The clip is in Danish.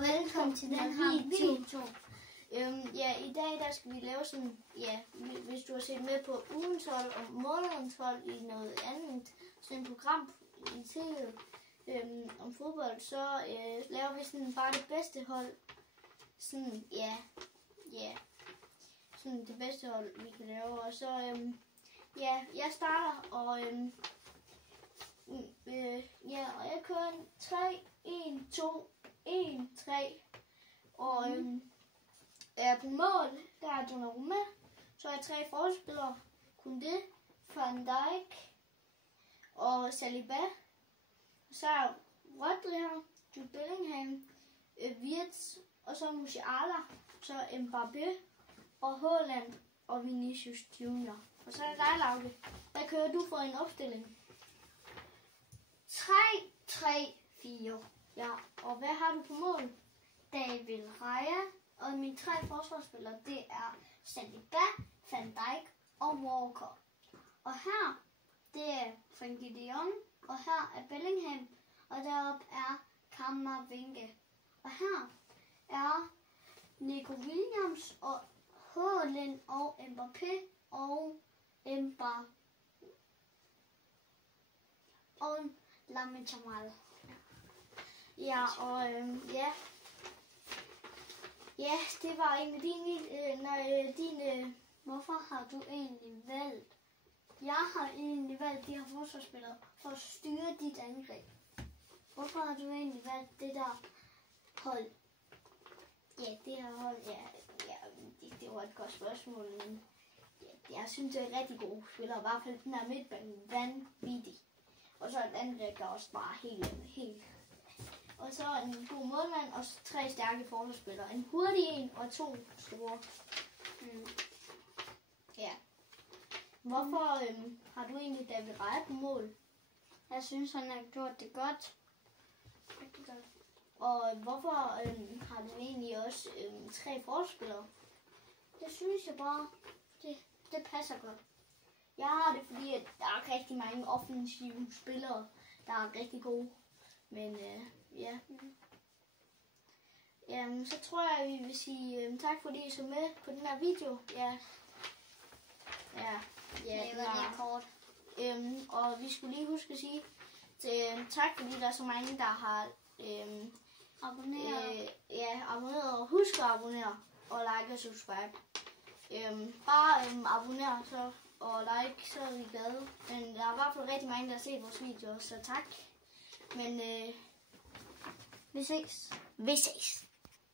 og velkommen til den her video. Ja, i dag der skal vi lave sådan, ja, hvis du har set med på ugens hold og månedens hold i noget andet, sådan et program i tv om fodbold, så laver vi sådan bare det bedste hold. Sådan, ja, sådan det bedste hold, vi kan lave. Og så, ja, jeg starter, og og jeg kører en 3, 1, 2, 1, 3, og på mål, der er Donnarumma, så er jeg 3 forspillere, Koundé, Van Dijk og Saliba, så er Rodri her, Jude Bellingham, Wirtz, og så Musiala, så Mbappé og Haaland og Vinicius Junior. Og så er det dig, Lauke. Hvad kører du for en opstilling? 3, 3, 4. Ja, og hvad har du på mål? David Raya, og mine 3 forsvarsspillere, det er Saliba, Van Dijk og Walker. Og her, det er Frenkie de Jong, og her er Bellingham, og deroppe er Camavinga. Og her er Nico Williams og Haaland og Mbappé og Lamine Yamal. Ja, og ja, det var egentlig Hvorfor har du egentlig valgt? Jeg har egentlig valgt de her forsvarsspillere for at styre dit angreb. Hvorfor har du egentlig valgt det der hold? Ja, det her hold, det var et godt spørgsmål. Men jeg synes, det er rigtig gode spillere. I hvert fald den her midtbane vanvittig. Og så et angreb, der også bare helt. Og så en god målmand og 3 stærke forsvarsspillere. En hurtig en og 2 store. Ja. Hvorfor har du egentlig David Raya på mål? Jeg synes, han har gjort det godt. Rigtig godt. Og hvorfor har du egentlig også 3 forsvarsspillere? Det synes jeg bare, det passer godt. Jeg har det, fordi at der er rigtig mange offensive spillere, der er rigtig gode. Men ja. Jamen, så tror jeg, at vi vil sige tak, fordi I så med på den her video. Ja, det var lige kort. Og vi skulle lige huske at sige tak, fordi der er så mange, der har abonneret. Og husk at abonnere og like og subscribe. Bare abonner så og like, så er vi glade. Men der er i hvert fald rigtig mange, der har set vores videoer, så tak. Men vi ses. Vi ses.